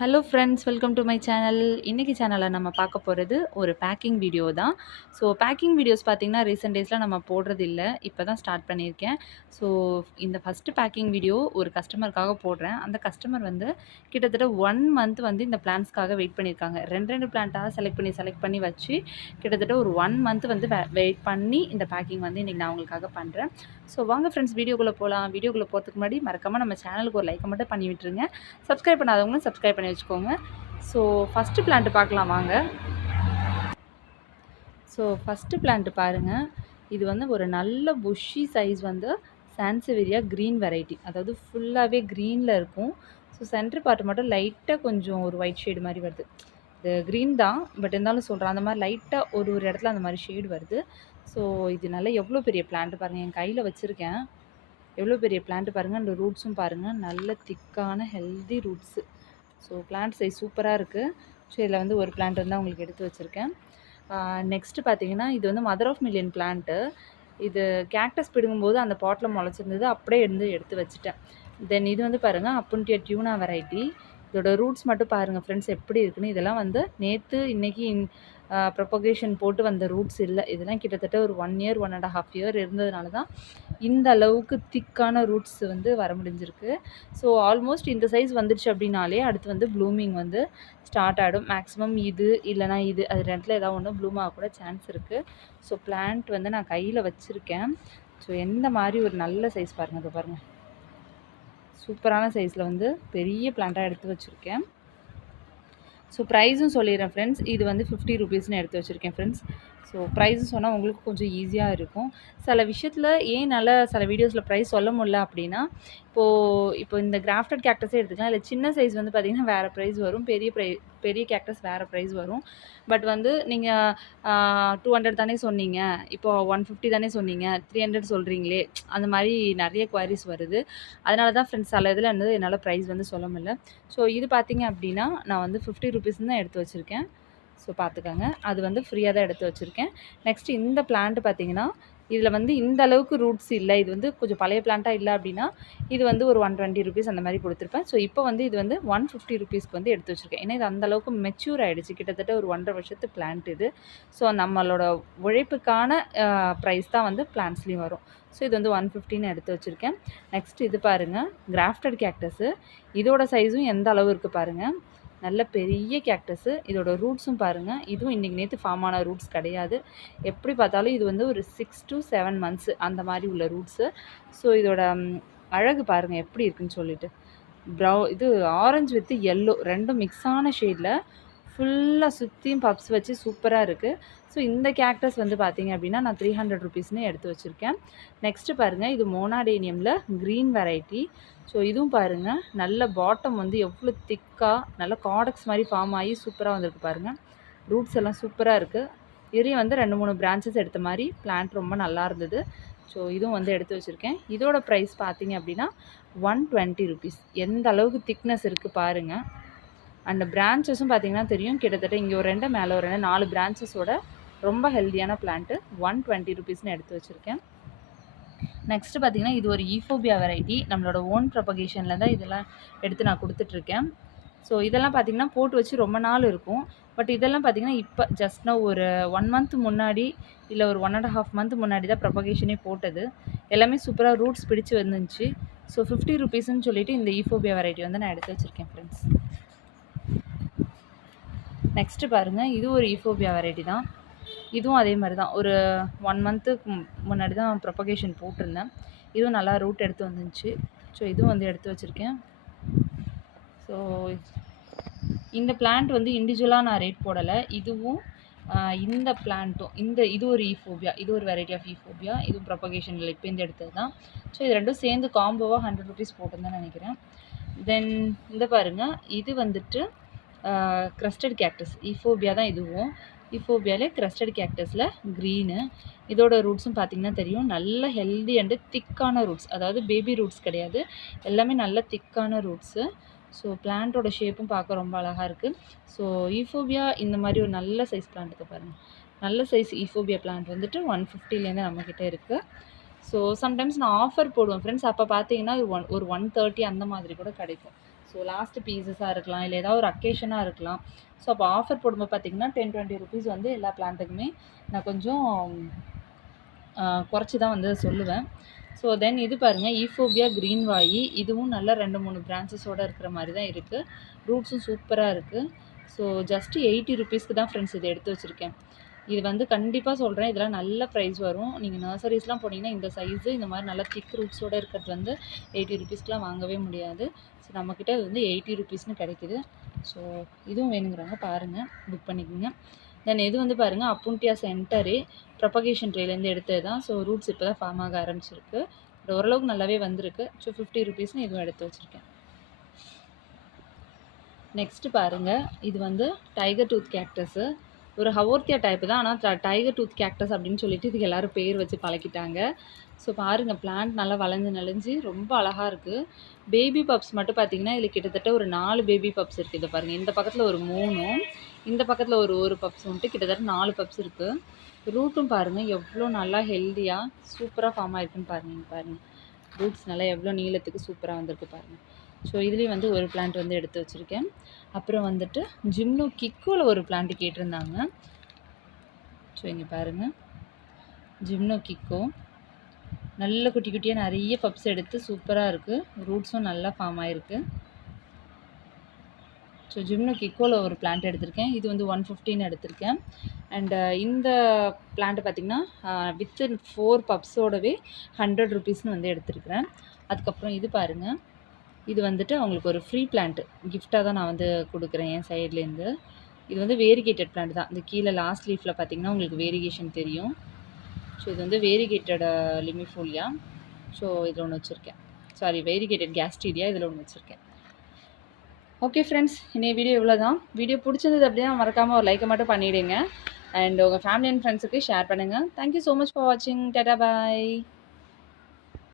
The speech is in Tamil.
Hello friends, welcome to my channel. இன்னைக்கு சேனலில் நம்ம பார்க்க போகிறது ஒரு பேக்கிங் வீடியோ தான். ஸோ பேக்கிங் வீடியோஸ் பார்த்திங்கன்னா ரீசெண்ட் டேஸில் நம்ம போடுறது இல்லை, இப்போ தான் ஸ்டார்ட் பண்ணியிருக்கேன். ஸோ இந்த ஃபஸ்ட்டு பேக்கிங் வீடியோ ஒரு கஸ்டமருக்காக போடுறேன். அந்த கஸ்டமர் வந்து கிட்டத்தட்ட 1 மந்த் வந்து இந்த பிளான்ஸ்க்காக வெயிட் பண்ணியிருக்காங்க. 2 பிளான்ட்டாக செலக்ட் பண்ணி வச்சு கிட்டத்தட்ட ஒரு 1 மந்த் வந்து வெயிட் பண்ணி இந்த பேக்கிங் வந்து இன்றைக்கி நான் உங்களுக்காக பண்ணுறேன். ஸோ வாங்க ஃப்ரெண்ட்ஸ், வீடியோக்குள்ளே போகலாம். வீடியோக்குள்ளே போகிறதுக்கு முன்னாடி மறக்காமல் நம்ம சேனலுக்கு ஒரு லைக்கை மட்டும் பண்ணி விட்டுருங்க. சப்ஸ்கிரைப் பண்ணாதவங்களும் சப்ஸ்கிரைப் பண்ணி வச்சுக்கோங்க. ஸோ ஃபஸ்ட்டு பிளான்ட் பார்க்கலாம் வாங்க. ஸோ ஃபஸ்ட்டு பிளான்ட் பாருங்கள். இது வந்து ஒரு நல்ல புஷ்ஷி சைஸ் வந்து சான்செவேரியா க்ரீன் வெரைட்டி, அதாவது ஃபுல்லாகவே க்ரீனில் இருக்கும். ஸோ சென்டர் பார்ட் மட்டும் லைட்டாக கொஞ்சம் ஒரு ஒயிட் ஷேடு மாதிரி வருது. இது க்ரீன் தான், பட் இருந்தாலும் சொல்கிறேன், அந்த மாதிரி லைட்டாக ஒரு ஒரு இடத்துல அந்த மாதிரி ஷேடு வருது. ஸோ இது நல்லா எவ்வளோ பெரிய பிளான்ட் பாருங்கள், என் கையில் வச்சுருக்கேன். எவ்வளோ பெரிய பிளான்ட் பாருங்கள். அந்த ரூட்ஸும் பாருங்கள், நல்ல திக்கான healthy roots. So plant size சூப்பராக இருக்குது. ஸோ இதில் வந்து ஒரு பிளான்ட் வந்து உங்களுக்கு எடுத்து வச்சுருக்கேன். நெக்ஸ்ட்டு பார்த்தீங்கன்னா, இது வந்து மதர் ஆஃப் மில்லியன் பிளான்ட்டு. இது கேக்டஸ் பிடுங்கும்போது அந்த பாட்டில் முளைச்சிருந்தது, அப்படியே எடுத்து வச்சுட்டேன். தென் இது வந்து பாருங்கள், அப்புன்டியா டியூனா வெரைட்டி. இதோட ரூட்ஸ் மட்டும் பாருங்கள் ஃப்ரெண்ட்ஸ் எப்படி இருக்குன்னு. இதெல்லாம் வந்து நேற்று இன்றைக்கி ப்ரொபகேஷன் போட்டு வந்த ரூட்ஸ் இல்லை. இதெல்லாம் கிட்டத்தட்ட ஒரு 1 இயர் 1.5 இயர் இருந்ததுனால தான் இந்த அளவுக்கு திக்கான ரூட்ஸ் வந்து வர முடிஞ்சிருக்கு. ஸோ ஆல்மோஸ்ட் இந்த சைஸ் வந்துடுச்சு அப்படின்னாலே அடுத்து வந்து ப்ளூமிங் வந்து ஸ்டார்ட் ஆகிடும். மேக்ஸிமம் இது இல்லைனா இது, அது ரெண்டில் ஏதாவது ஒன்று ப்ளூம் ஆக கூட சான்ஸ் இருக்குது. ஸோ பிளான்ட் வந்து நான் கையில் வச்சுருக்கேன். ஸோ எந்த மாதிரி ஒரு நல்ல சைஸ் பாருங்கள், அதை பாருங்கள், சூப்பரான சைஸில் வந்து பெரிய பிளான்ட்டாக எடுத்து வச்சுருக்கேன். ஸோ ப்ரைஸும் சொல்லிடுறேன் ஃப்ரெண்ட்ஸ். இது வந்து 50 ருபீஸ்னு எடுத்து வச்சுருக்கேன் ஃப்ரெண்ட்ஸ். ஸோ ப்ரைஸும் சொன்னால் உங்களுக்கு கொஞ்சம் ஈஸியாக இருக்கும். சில விஷயத்தில் ஏன் சில வீடியோஸில் ப்ரைஸ் சொல்ல முடியல அப்படின்னா, இப்போ இந்த கிராஃப்டட் கேக்டஸே எடுத்துக்கலாம். இல்லை சின்ன சைஸ் வந்து பார்த்திங்கன்னா வேறு ப்ரைஸ் வரும், பெரிய கேக்டஸ் வேறு ப்ரைஸ் வரும். பட் வந்து நீங்கள் 200 தானே சொன்னீங்க, இப்போ 150 தானே சொன்னீங்க, 300 சொல்கிறீங்களே, அந்த மாதிரி நிறைய குவாரிஸ் வருது. அதனால தான் ஃப்ரெண்ட்ஸ் சில இதில் வந்து என்னால் ப்ரைஸ் வந்து சொல்ல முடியல. ஸோ இது பார்த்திங்க அப்படின்னா நான் வந்து 50 ருபீஸ்ன்னு தான் எடுத்து வச்சுருக்கேன். ஸோ பார்த்துக்கோங்க, அது வந்து ஃப்ரீயாக தான் எடுத்து வச்சுருக்கேன். நெக்ஸ்ட்டு இந்த பிளான்ட் பார்த்திங்கன்னா, இதில் வந்து இந்த அளவுக்கு ரூட்ஸ் இல்லை. இது வந்து கொஞ்சம் பழைய பிளான்ட்டாக இல்லை அப்படின்னா இது வந்து ஒரு 120 ருபீஸ் அந்த மாதிரி கொடுத்துருப்பேன். ஸோ இப்போ வந்து இது வந்து 150 ருபீஸ்க்கு வந்து எடுத்து வச்சுருக்கேன். ஏன்னா இது அந்தளவுக்கு மெச்சூர் ஆகிடுச்சு, கிட்டத்தட்ட ஒரு 1.5 வருஷத்து பிளான்ட் இது. ஸோ நம்மளோட உழைப்புக்கான ப்ரைஸ் தான் வந்து பிளான்ட்ஸ்லேயும் வரும். ஸோ இது வந்து 150ன்னு எடுத்து வச்சுருக்கேன். நெக்ஸ்ட் இது பாருங்கள், கிராஃப்டட் கேக்டஸு. இதோட சைஸும் எந்த அளவு இருக்குது பாருங்கள், நல்ல பெரிய கேக்டஸு. இதோட ரூட்ஸும் பாருங்கள், இதுவும் இன்றைக்கி நேற்று ஃபார்ம் ஆன ரூட்ஸ் கிடையாது. எப்படி பார்த்தாலும் இது வந்து ஒரு 6 to 7 மந்த்ஸு அந்த மாதிரி உள்ள ரூட்ஸு. ஸோ இதோட அழகு பாருங்கள் எப்படி இருக்குன்னு சொல்லிட்டு. இது ஆரஞ்சு வித் எல்லோ ரெண்டும் மிக்ஸான ஷேடில் ஃபுல்லாக சுற்றியும் பப்ஸ் வச்சு சூப்பராக இருக்குது. ஸோ இந்த கேக்டஸ் வந்து பார்த்திங்க அப்படின்னா நான் 300 ருபீஸ்னு எடுத்து வச்சுருக்கேன். நெக்ஸ்ட்டு பாருங்கள், இது மோனாடேனியமில் க்ரீன் வெரைட்டி. ஸோ இதுவும் பாருங்கள், நல்ல பாட்டம் வந்து எவ்வளோ திக்காக நல்ல காடக்ஸ் மாதிரி ஃபார்ம் ஆகி சூப்பராக வந்திருக்கு பாருங்கள். ரூட்ஸ் எல்லாம் சூப்பராக இருக்குது. இதுலேயும் வந்து 2-3 பிரான்ச்சஸ் எடுத்த மாதிரி பிளான்ட் ரொம்ப நல்லா இருந்தது. ஸோ இதுவும் வந்து எடுத்து வச்சுருக்கேன். இதோட ப்ரைஸ் பார்த்திங்க அப்படின்னா 120 ருபீஸ். எந்த அளவுக்கு திக்னஸ் இருக்குது பாருங்கள். அந்த பிரான்ச்சஸும் பார்த்திங்கன்னா தெரியும், கிட்டத்தட்ட இங்கே ஒரு 2 மேலே ஒரு 2 4 பிரான்ச்சஸோட ரொம்ப ஹெல்த்தியான பிளான்ட்டு. 120 ருபீஸ்னு எடுத்து வச்சுருக்கேன். நெக்ஸ்ட்டு பார்த்திங்கன்னா, இது ஒரு ஈஃபோபியா வெரைட்டி. நம்மளோட ஓன் ப்ரொபகேஷனில் தான் இதெல்லாம் எடுத்து நான் கொடுத்துட்ருக்கேன். ஸோ இதெல்லாம் பார்த்திங்கன்னா போட்டு வச்சு ரொம்ப நாள் இருக்கும். பட் இதெல்லாம் பார்த்திங்கன்னா இப்போ ஜஸ்ட்னா ஒரு 1 மந்த் முன்னாடி இல்லை ஒரு 1.5 மந்த் முன்னாடி தான் ப்ரொபகேஷனே போட்டது. எல்லாமே சூப்பராக ரூட்ஸ் பிடிச்சி வந்துருந்துச்சு. ஸோ 50 ருபீஸ்ன்னு சொல்லிவிட்டு இந்த ஈஃபோபியா வெரைட்டி வந்து நான் எடுத்து வச்சுருக்கேன் ஃப்ரெண்ட்ஸ். நெக்ஸ்ட்டு பாருங்கள், இது ஒரு ஈஃபோபியா வெரைட்டி தான். இதுவும் அதே மாதிரி தான், ஒரு 1 மந்த்துக்கு முன்னாடி தான் ப்ரொபகேஷன் போட்டிருந்தேன். இதுவும் நல்லா ரூட் எடுத்து வந்துருந்துச்சு. ஸோ இதுவும் வந்து எடுத்து வச்சுருக்கேன். ஸோ இந்த பிளான்ட் வந்து இண்டிவிஜுவலாக நான் ரேட் போடலை. இதுவும் இந்த பிளான்ட்டும் இது ஒரு ஈஃபோபியா, இது ஒரு வெரைட்டி ஆஃப் ஈஃபோபியா. இதுவும் ப்ரொபகேஷனில் இப்போந்து எடுத்தது தான். ஸோ இது ரெண்டும் சேர்ந்து காம்போவாக 100 ருபீஸ் போட்டுருந்தேன்னு நினைக்கிறேன். தென் இந்த பாருங்கள், இது வந்துட்டு க்ரஸ்டட் கேக்டஸ் ஈஃபோபியா தான். இதுவும் ஈஃபோபியாவில் க்ரஸ்டட் கேக்டஸில் க்ரீனு. இதோட ரூட்ஸும் பார்த்திங்கன்னா தெரியும், நல்ல ஹெல்தி அண்டு திக்கான ரூட்ஸ், அதாவது பேபி ரூட்ஸ் கிடையாது, எல்லாமே நல்ல திக்கான ரூட்ஸு. ஸோ பிளான்ட்டோட ஷேப்பும் பார்க்க ரொம்ப அழகாக இருக்குது. ஸோ ஈஃபோபியா இந்த மாதிரி ஒரு நல்ல சைஸ் பிளான்ட்டு பாருங்கள். நல்ல சைஸ் ஈஃபோபியா பிளான்ட் வந்துட்டு 150லேருந்து நம்மக்கிட்ட இருக்குது. ஸோ சம்டைம்ஸ் நான் ஆஃபர் போடுவேன் ஃப்ரெண்ட்ஸ், அப்போ பார்த்தீங்கன்னா ஒரு 130 அந்த மாதிரி கூட கிடைக்கும். ஸோ ஸோ லாஸ்ட் பீசஸாக இருக்கலாம், இல்லை ஏதாவது ஒரு அக்கேஷனாக இருக்கலாம். ஸோ அப்போ ஆஃபர் போடும்போது பார்த்தீங்கன்னா 10-20 ருபீஸ் வந்து எல்லா பிளான்ட்டுக்குமே நான் கொஞ்சம் குறைச்சி தான் வந்து சொல்லுவேன். ஸோ தென் இது பாருங்கள், ஈஃபோபியா க்ரீன் வாயி. இதுவும் நல்லா 2-3 பிரான்ச்சஸோடு இருக்கிற மாதிரி தான் இருக்குது. ரூட்ஸும் சூப்பராக இருக்குது. ஸோ ஜஸ்ட்டு 80 ருபீஸ்க்கு தான் ஃப்ரெண்ட்ஸ் இது எடுத்து வச்சுருக்கேன். இது வந்து கண்டிப்பாக சொல்கிறேன், இதெல்லாம் நல்ல ப்ரைஸ் வரும். நீங்கள் நர்சரிஸ்லாம் போனீங்கன்னா இந்த சைஸு இந்த மாதிரி நல்லா திக் ரூட்ஸோடு இருக்கிறது வந்து 80 ருபீஸ்க்குலாம் வாங்கவே முடியாது. ஸோ நம்மக்கிட்ட இது வந்து 80 ருபீஸ்னு கிடைக்குது. ஸோ இதுவும் வேணுங்கிறவங்க பாருங்கள், புக் பண்ணிக்கோங்க. தென் இது வந்து பாருங்கள், அப்புன்டியா சென்டரே ப்ரொபகேஷன் ட்ரேலேருந்து எடுத்தது தான். ஸோ ரூட்ஸ் இப்போ தான் ஃபார்ம் ஆக ஆரம்பிச்சிருக்கு. இது ஓரளவுக்கு நல்லாவே வந்திருக்கு. ஸோ 50 ருபீஸ்னு இதுவும் எடுத்து வச்சுருக்கேன். நெக்ஸ்ட்டு பாருங்கள், இது வந்து டைகர் டூத் கேக்டஸு. ஒரு ஹவோர்த்தியா டைப்பு தான், ஆனால் டைகர் டூத் கேக்டஸ் அப்படின்னு சொல்லிட்டு இதுக்கு எல்லோரும் பேர் வச்சு பழக்கிட்டாங்க. ஸோ பாருங்கள், பிளான்ட் நல்லா வளைஞ்சு நெளிஞ்சு ரொம்ப அழகாக இருக்குது. பேபி பப்ஸ் மட்டும் பார்த்தீங்கன்னா இதில் கிட்டத்தட்ட ஒரு 4 பேபி பப்ஸ் இருக்குது. இதை பாருங்கள், இந்த பக்கத்தில் ஒரு 3ம் இந்த பக்கத்தில் ஒரு பப்ஸ் வந்துட்டு கிட்டத்தட்ட 4 பப்ஸ் இருக்குது. ரூட்டும் பாருங்கள் எவ்வளோ நல்லா ஹெல்த்தியாக சூப்பராக ஃபார்ம் ஆகிருக்குன்னு பாருங்கள். ரூட்ஸ் நல்லா எவ்வளோ நீளத்துக்கு சூப்பராக வந்திருக்கு பாருங்கள். ஸோ இதுலேயும் வந்து ஒரு பிளான்ட் வந்து எடுத்து வச்சுருக்கேன். அப்புறம் வந்துட்டு ஜிம்னோ கிக்கோவில் ஒரு பிளான்ட் கேட்டிருந்தாங்க. ஸோ இங்கே பாருங்கள், ஜிம்னோ கிக்கோ நல்ல குட்டி குட்டியாக நிறைய பப்ஸ் எடுத்து சூப்பராக இருக்குது. ரூட்ஸும் நல்லா ஃபார்ம் ஆகிருக்கு. ஸோ ஜிம்னோ கிக்கோவில் ஒரு பிளான்ட் எடுத்திருக்கேன். இது வந்து 115 எடுத்திருக்கேன். அண்டு இந்த பிளான்ட்டு பார்த்திங்கன்னா வித்தின் 4 பப்ஸோடவே 100 ருபீஸ்னு வந்து எடுத்துருக்கிறேன். அதுக்கப்புறம் இது பாருங்கள், இது வந்துட்டு அவங்களுக்கு ஒரு ஃப்ரீ பிளான்ட்டு கிஃப்டாக தான் நான் வந்து கொடுக்குறேன் என் சைட்லேருந்து. இது வந்து வேரிகேட்டட் பிளான்ட் தான். இந்த கீழே லாஸ்ட் லீஃபில் பார்த்திங்கன்னா உங்களுக்கு வேரிகேஷன் தெரியும். ஸோ இது வந்து வேரிகேட்டட் லிமிஃபோலியா. ஸோ இதில் ஒன்று வச்சுருக்கேன். சாரி, வேரிகேட்டட் கேஸ்டீரியா இதில் ஒன்று வச்சுருக்கேன். ஓகே ஃப்ரெண்ட்ஸ், இன்னைய வீடியோ இவ்வளோ தான். வீடியோ பிடிச்சிருந்தது அப்படின்னா மறக்காமல் ஒரு லைக்கை மட்டும் பண்ணிவிடுங்க. அண்ட் உங்கள் ஃபேமிலி அண்ட் ஃப்ரெண்ட்ஸுக்கு ஷேர் பண்ணுங்கள். தேங்க்யூ ஸோ மச் ஃபார் வாட்சிங். டாடா பாய்.